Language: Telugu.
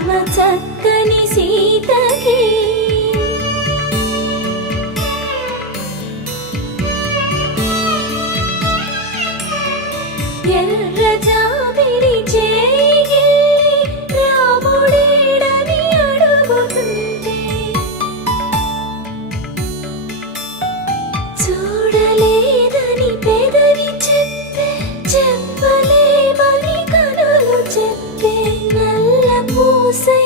రామ చక్కని సీతకి ఎర్ర జాబిలి చేయి రాముడేడని అడుగుతుంటే చూడలేదని పెదవి చెప్పలేమని కనులు చెప్పే నల్ల పూసై